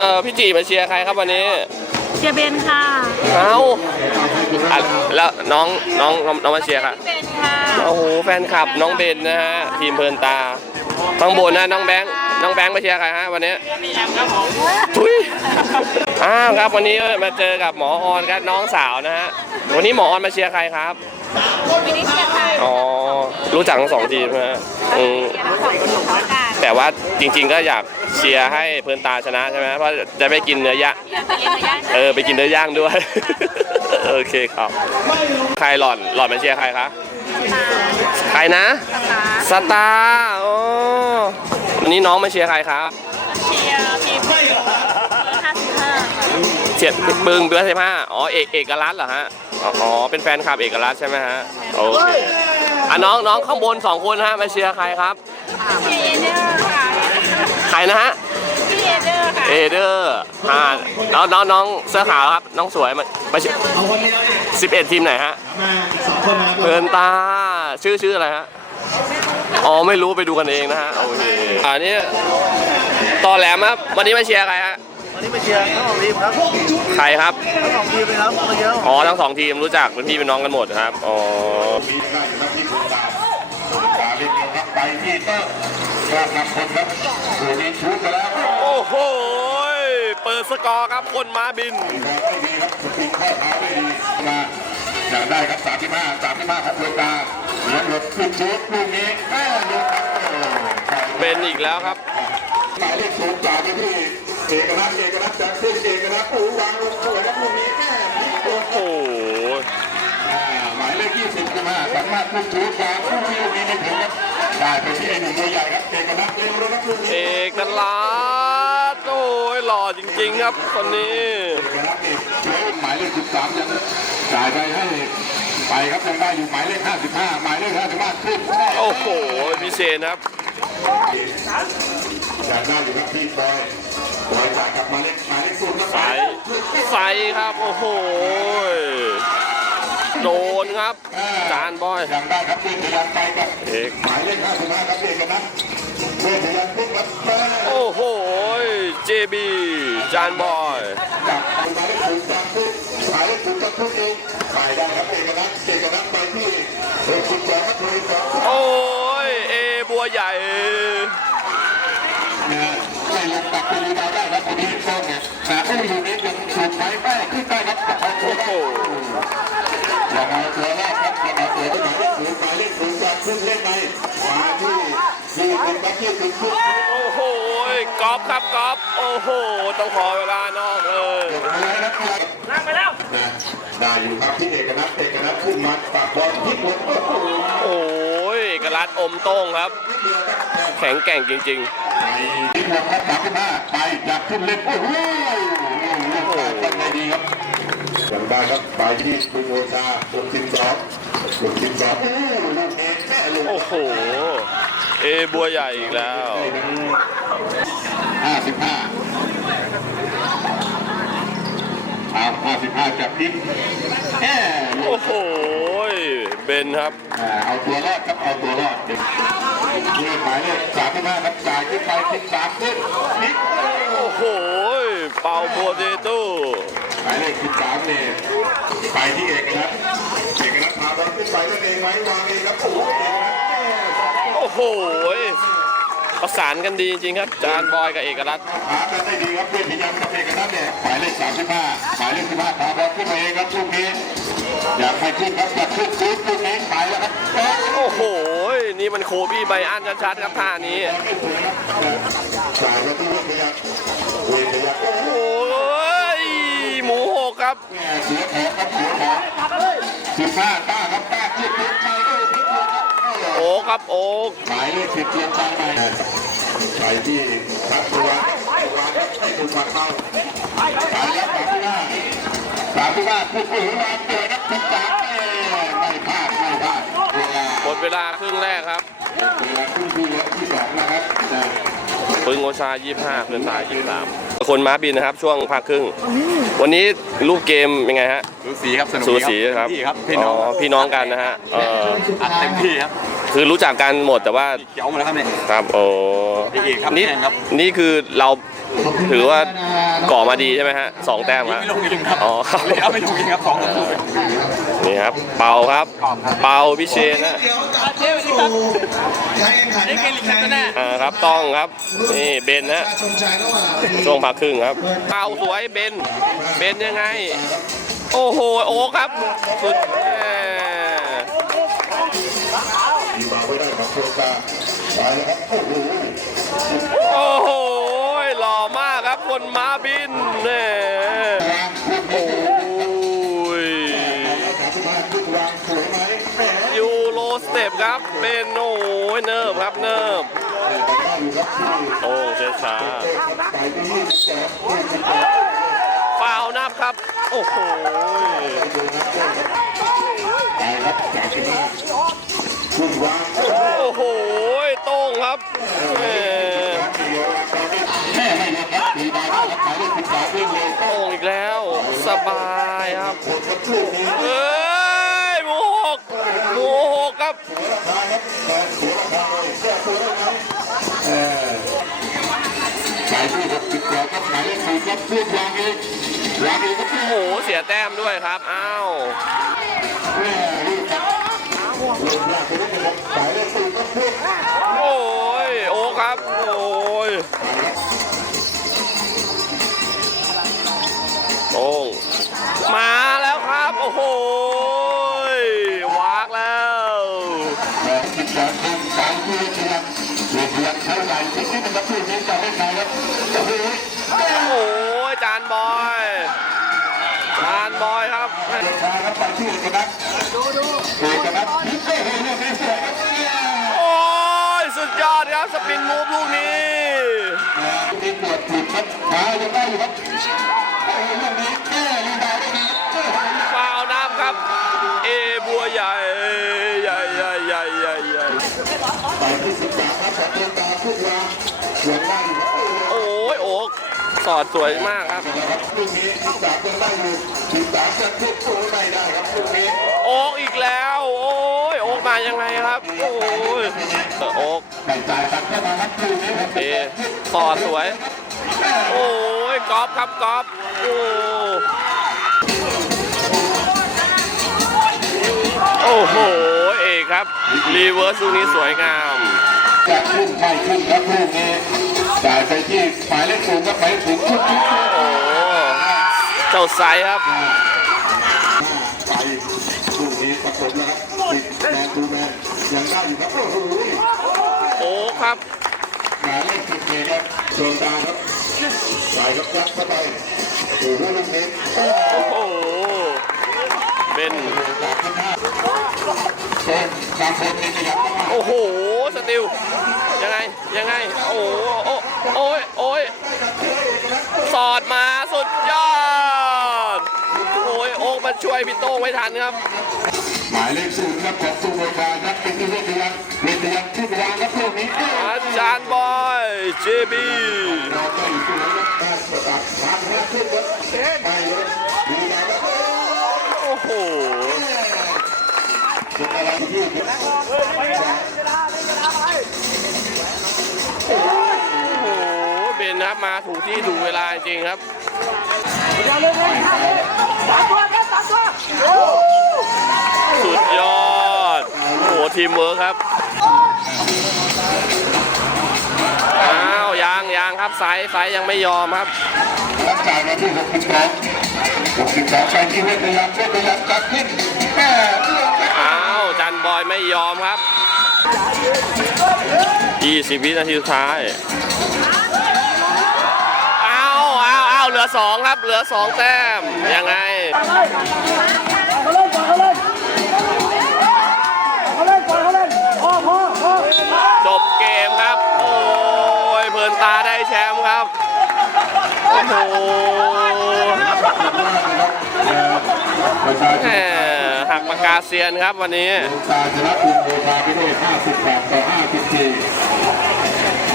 เออพี่จีมาเชียร์ใครครับวันนี้ เชียร์เบนค่ะเอาอะแล้วน้องน้องน้องมาเชียร์ค่ะเบนค่ะโอ้โหแฟนคลับน้องเบนนะฮะทีมเพลินตาข้างบนนะน้องแบงค์น้องแบงค์มาเชียร์ใครฮะวันนี้ทุยอ้าวครับวันนี้มาเจอกับหมอออนครับน้องสาวนะฮะวันนี้หมอออนมาเชียร์ใครครับไม่ได้เชียร์ใครอ๋อรู้จักทั้งสองทีมนะฮะอืมเชียร์ทั้งสองทีมแล้วกัน แต่ว่าจริงๆก็อยากเชียร์ให้เพลินตาชนะใช่ไหมเพราะจะไม่กินเนื้อย่างเชียร์ไปเย็นระยะเออไปกินเนื้อย่างด้วย โอเคครับ ใครหล่อนหล่อนมาเชียร์ใครคะใครนะสตาร์โอ้วันนี้น้องมาเชียร์ใครครับเชียร์ทีมเบอร์ห้าสิบห้าเชียร์ปึงเบอร์สิบห้าอ๋อเอกเอกรัตน์เหรอฮะอ๋ออ๋อเป็นแฟนคลับเอกรัตน์ใช่ไหมฮะโอเค อะน้องน้องข้างบนสองคนฮะมาเชียร์ใครครับเชียร์เอเดอร์ค่ะใครนะฮะพี่เอเดอร์ค่ะเอเดอร์อ่าน้องน้องน้องเสื้อขาวครับน้องสวยมามาเชียร์สิบเอ็ดทีมไหนฮะมาสองคนมาเพลินตาชื่อชื่ออะไรฮะอ๋อไม่รู้ไปดูกันเองนะฮะโอเคอันนี้ต่อแหลมครับวันนี้มาเชียร์ใครฮะ วันนี้มาเชียร์ทั้งสองทีมครับใครครับทั้งสองทีมเลยครับมาเยอะอ๋อทั้งสองทีมรู้จักเป็นพี่เป็นน้องกันหมดครับอ๋อมีได้อยู่ครับที่สุดตามตาเล่นครับไปที่เตอร์ก็นำคนครับโอ้มีชุดไปแล้วครับโอ้โหเปิดสกอร์ครับคนม้าบินไม่ดีครับสปริงเข้าเท้าไม่ดีมาอยากได้ครับสามที่ห้าสามที่ห้าครับเวลาเหลือหลุดลูกชุดลูกนี้แม่ลูกครับเป็นอีกแล้วครับหมายเลขศูนย์จ่ายไปที่ เอกนัทเอกนัทจากขึ้นเอกนัทโอ้วางลงสวยครับลูกนี้แม่โอ้โหอ่าหมายเลขยี่สิบใช่ไหมสามารถลูกชุดวางลูกนี้ลูกนี้ไม่ถึงครับได้ไปที่ไอ้หนุ่มตัวใหญ่ครับเอกนัทเร็วเลยครับลูกนี้เอกลักษณ์โอ้ยหล่อจริงๆครับคนนี้หมายเลข13ยังจ่ายไปให้ไปครับยังได้อยู่หมายเลข55หมายเลข55ขึ้นโอ้โหพิเศษครับอยากได้อยู่ครับพี่บอย บอยจ่ายกลับมาเลขหมายเลขศูนย์ครับใสใสครับโอ้โหโดนครับ จานบอยยากได้ครับเพื่อนพยันไปกับหมายเลข55ครับเอกนัทเพื่อนพยันพุ่งครับโอ้โหเจบีจานบอยจับหมายเลขศูนย์จับพุ่งหมายเลขศูนย์จับพุ่งเองไปได้ครับเอกนัทเอกนัทไปที่เอกคุณสองครับคุณสองโอ้ยเอบัวใหญ่ แม่ที่ได้รับกับเขาโอ้โหยังเอาตัวรอดครับยังเอาตัวที่หมายเลขศูนย์หมายเลขศูนย์จะขึ้นเล่นไหมาที่ยี่สิบครับยี่โอ้โหกอล์ฟครับกอล์ฟโอ้โห ต้องขอเวลานอกเลยนั่งไปแล้วได้อยู่ครับที่เอกนัทเอกนัทขึ้นมาปากบอลพลิกหมดโอ้โหโอ้ยกระลัดอมโต้งครับ แข็งแกร่งจริงไปพลิกหมดครับสามสิบห้าไปจับขึ้นเล่นโอ้โห ยังได้ครับไปที่คุณโอชาลูกสิบสองลูกสิบสองโอ้ลูกเองแม่ลูกๆโอ้โห เอบัวใหญ่อีกแล้วห้าสิบห้า เอาห้าสิบห้าจับพลิกแม่ลูโอ้กโห เบนครับอ่าเอาตัวรอดครับ เอาตัวรอดนี่หมายเลขสามสิบห้าครับจ่ายขึ้นไปพลิกสามขึ้นพลิกโอ้โห เป่าโปเตโต้หมายเลขสิบสามเนี่ยไปที่เอกนัทเอกนัทพาบอลขึ้นไปนั่นเองไหมวางเองครับโอ้โหเอกนัทแม่โอ้โห ประสานกันดีจริงๆครับ จานบอยกับเอกลักษณ์หากันได้ดีครับเพื่อนพยายามกับเอกนัทเนี่ยหมายเลขสามสิบห้าหมายเลขสิบห้าพาบอลขึ้นมาเองครับลูกนี้อยากให้ขึ้นครับอยากขึ้นขึ้นลูกนี้ไปแล้วครับโอ้โหนี่มันโคบี้ไบอันชัดๆครับท่านี้จ่ายมาที่เวทพยักเวทพยักโอ้โหหมูหกครับแม่เสียของครับเสียของสิบห้า โอ้ครับโอ้หมายเลขสิบเพียงใจไปไปที่ทัพตัวตัวให้คุณมาเข้าไปแล้วสามที่ห้าสามที่ห้าพูดถึงวางตัวนักศึกษาไม่พลาดไม่พลาดเวลาหมดเวลาครึ่งแรกครับเวลาครึ่งที่แล้วที่สองนะครับนะปึงโอชา 25เพื่อนตาย 23 คนม้าบินนะครับ ช่วงภาคครึ่ง วันนี้รูปเกมเป็นไงฮะ สูสีครับ สนุกสูดีสีครับพี่ครับ พี่น้องพี่น้องกันนะฮะเอออัดเต็มที่ครับ คือรู้จักกันหมดแต่ว่าเจ๋วมาแล้วครับเนี่ยครับโอ้พี่เอกครับนี่แข่งครับนี่คือเราถือว่าก่อมาดีใช่ไหมฮะสองแต้มครับไม่ลงเองครับอ๋อครับเลยเอาไม่ลงเองครับสองประตูนี่ครับเปาครับ เปาพิเชษนะเดี๋ยวกลับเข้าสู่การแข่งขันนัดอ่าครับต้องครับนี่เบนนะชมชายระหว่างทีมช่วงพักครึ่งครับเปาสวยเบนเบนยังไง โอ้โหโอ้ครับสุด โครงการไปแล้วครับโอ้โหโอ้โหหล่อมากครับคนม้าบินเนี่ยโอ้ยยูโรสเต็ปครับเป็นโอ้ยเนิบครับเนิบโอ้ช้าช้าฟาวนับครับ โอ้โห โอ้โหโต้งครับโต้งอีกแล้วสบายครับเอ้ยหมูหกหมูหกครับราคาครับแต่เสียราคาเลยแก้ตัวได้ไหมายที่หกสิบกว่าครับหมายเลขสี่ครับเพื่อนวางเองวางเองครับเพื่อนโอ้โหเสียแต้มด้วยครับ อ้าว โอ้ยโอ้ครับ โอ้ยโต้งมาแล้วครับ โอ้โหวากแล้วแม่ติดต่อทางสายที่เรียนเรียนเรียนเท่าไหร่ที่นี่มันจะพูดนี้จะไม่ไงครับโอ้โหโอ้โหจานบอยจานบอยครับราคาครับไปที่เอกนัทดูดู ครับปินมูฟลูกนี้มีปวดผิดครับขายังได้อยู่ครับโอ้โหเรื่องนี้แม่ลีดาได้ดีโอ้โหฟาวน้ำครับ เอบัวใหญ่ใหญ่ใหญ่ใหญ่ใหญ่ใหญ่ไปที่สิบสามครับขอตัวตาพูดวาสวยมากโอ้ยโอกสอดสวยมากครับลูกนี้สิบสามยังได้อยู่สิบสามจะพูดตัวไม่ได้ครับลูกนี้โอกอีกแล้ว มายังไงครับ โอ้ยเออโอกไม่จ่ายตัดเข้ามาครับลูกนี้ครับเอสอดสวย โอ้ยกอล์ฟครับกอล์ฟโอ้โอ้โห เอกครับ รีเวิร์สลูกนี้สวยงามจะขึ้นไม่ขึ้นครับลูกนี้จ่ายไปที่หมายเลขศูนย์ครับหมายเลขศูนย์ขึ้นขึ้นขึ้นโอ้เจ้าไซส์ครับ ยังได้อยู่ครับโอ้โหโอ้ครับหมายเลขสิบเอ็ดครับโซนตาครับสายครับยัดเข้าไปโอ้โหลูกนี้โอ้โหเบนสามพันโซนสามคนนี่ขยับโอ้โหสติลยังไงยังไงโอ้โหโอ้โอ้ยโอ้ยสอดมาสุดยอด มันช่วยพี่โต้งไม่ทันครับ หมายเลขศูนย์ครับของสุโขทัยครับเป็นที่เวทียังเวทียังขึ้นวางครับลูกนี้โอ้โหอาจารย์บอยเจบีเราก็อยู่ที่ไหนครับประกาศสามห้าขึ้นครับไปเลยดูนะครับโอ้โหเป็นอะไรที่โอ้โหเบนครับมาถูกที่ถูกเวลาจริงครับสุดยอด โอ้โห ทีมเวิร์คครับ อ้าวยังยังครับไซส์ไซส์ยังไม่ยอมครับรับจ่ายมาที่62 62ไปที่เวทียังเวทียังจัดขึ้นแม่เรื่องอ้าว จันบอยไม่ยอมครับ 20 วินาทีสุดท้ายอ้าวอ้าวอ้าวเหลือ 2 ครับ เหลือ 2 แต้ม ยังไง แชมป์ครับ โอ้โหประชาชแหนมหักปากกาเซียนครับวันนี้ตาชนะคุณโบทาไปด้วย58ต่อ54